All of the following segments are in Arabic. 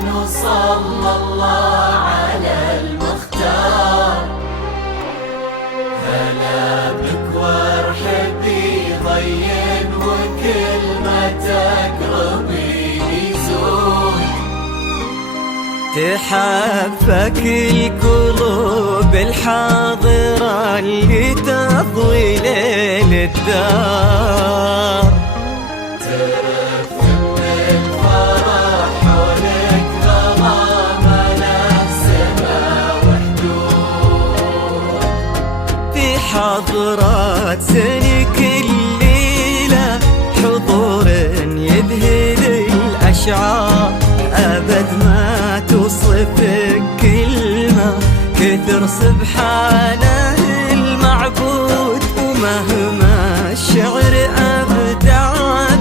الرحمن صلى الله على المختار. هلا بك وارحبي ضين وكل ما تقربي يزول. تحفك القلوب الحاضرة اللي تضوي ليل الدار. ترف من الفرح حولك ظلام السما وحدود. في حضرات سنك الليلة حضور يذهل الأشعار. أبد ما توصفك كلمة كثر سبحانه المعبود. ومهما الشعر أبدع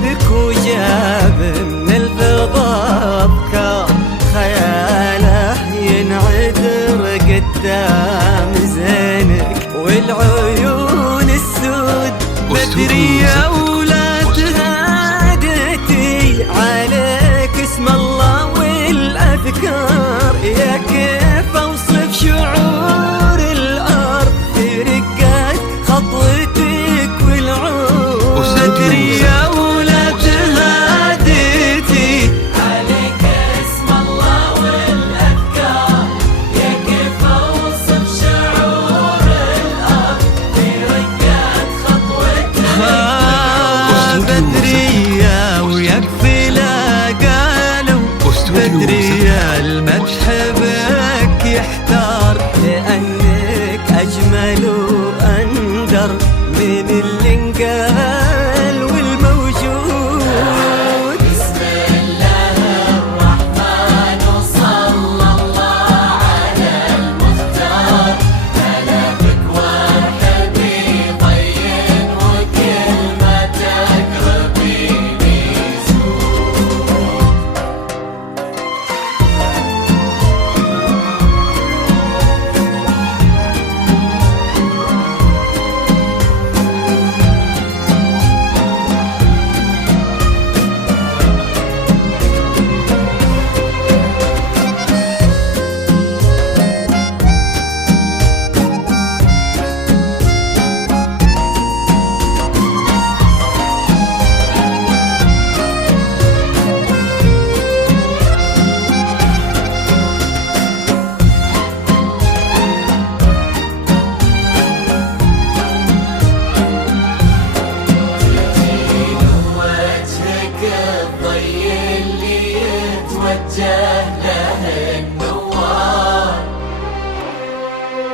بك وجاب من الفضاء أفكار، خياله ينعذر قدام زينك والعيون السود. بدرية ولا تهادتي عليك اسم الله والأذكار. يا كيف أوصف شعور الأرض في رقات خطوتك والعود. بدرية ولا تهادتي عليك اسم الله والأذكار. يا كيف أوصف شعور الأرض في رقات خطوتك. بدرية ويكفي لا قالوا. بدرية المدح بك يحتار، لأنك أجمل وأندر من اللي انقال والموجود. بسم الله الرحمن صلى الله على المختار. هلا بك وارحبي ضين وكل ما تقربي يزول.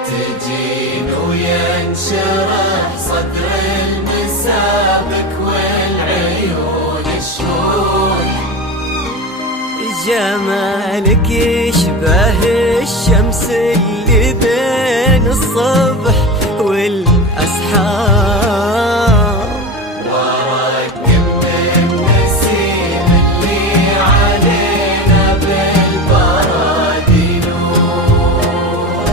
تجين وينشرح صدر المسابك والعيون الشهود. جمالك يشبه الشمس اللي بين الصبح والأسحار. ورق من النسيم اللي علينا بالبرد ينور.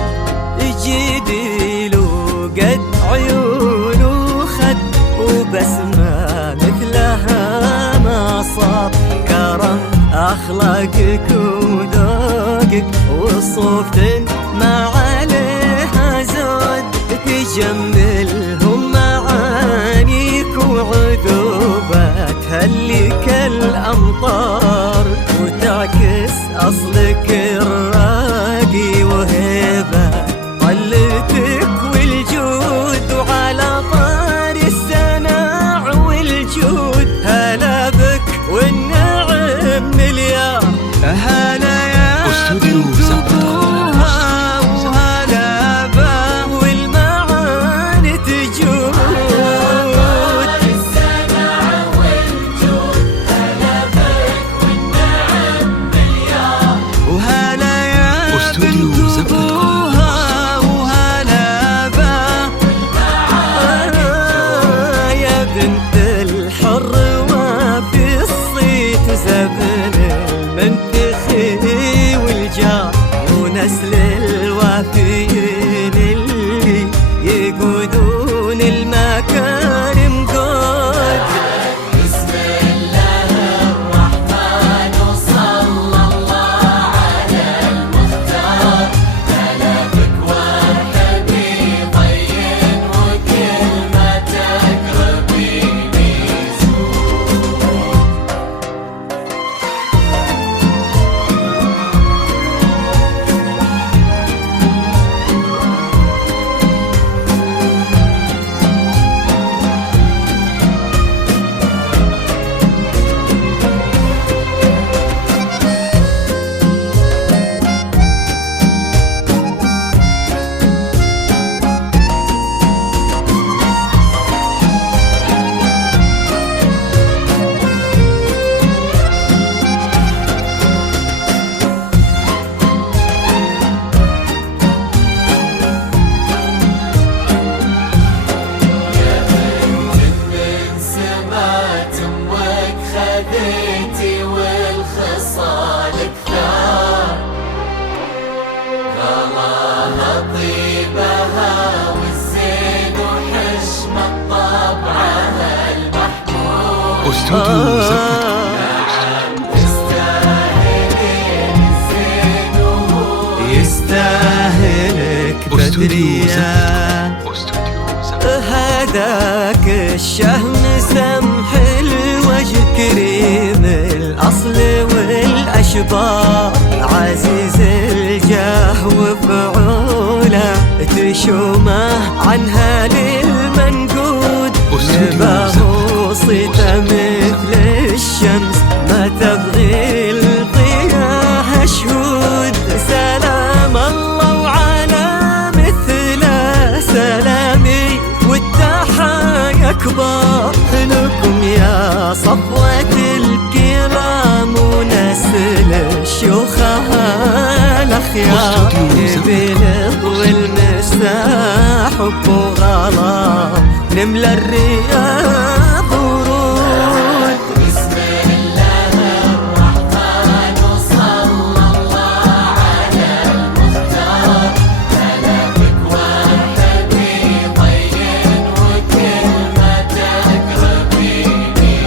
جديل وقد عيون وخد وبسمة مثلها ما صار. كرم أخلاقك وذوقك وصوفة ما عليها زود. تجملهم معانيك وعذوباتها اللي كالأمطار. وتعكس أصلك الراقي وهيبة طلتك والجود. وعلى طار السماع والجود هلا بك والنعم مليار. هلا يا بنتبوها وهلا به والمعاني تجود. السماع والجود هلا بك والنعم مليار. وهلا يا بنتبوها وهلا به يا بنت الحر وفي الصيت زبن المنتخي والجار. ونسل الوافيين اللي يقودون المكارم قد. بسم الله الرحمن صلى الله استوديو زفتة. يستاهلك بدرية هداك الشهم سمح الوجه كريم الأصل والأشبار عزيز الجاه وفعوله تشومه عنها للمنقود نباه صيته مثل الشمس ما تبغي الضياء شهود سلام الله وعلى مثله سلامي والتحايا كبار لكم يا صفوة الكرام ونسل الشيوخها الأخيار بلغ المساح حب وغرام نملى الرياض ورود. بسم الله الرحمن وصلى الله على المختار هلاك والحبيب طين وكلمتك ربيني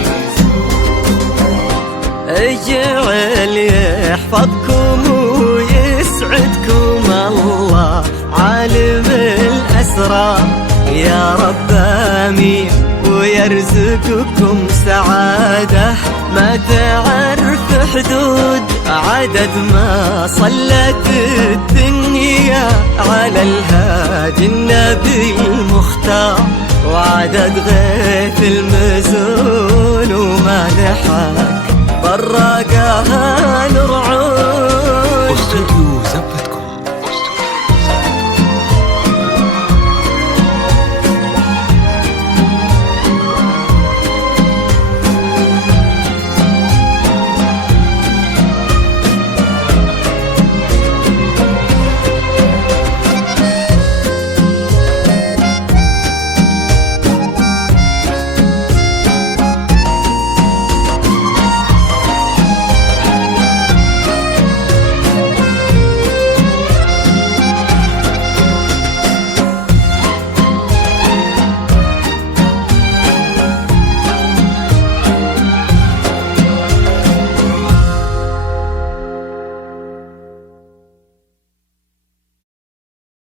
اجعل يحفظكم ويسعدكم الله عالم الأسرار يا رب آمين ويرزقكم سعادة ما تعرف حدود عدد ما صلت الدنيا على الهادي النبي المختار وعدد غيث المزون وما لحق براقها نرعون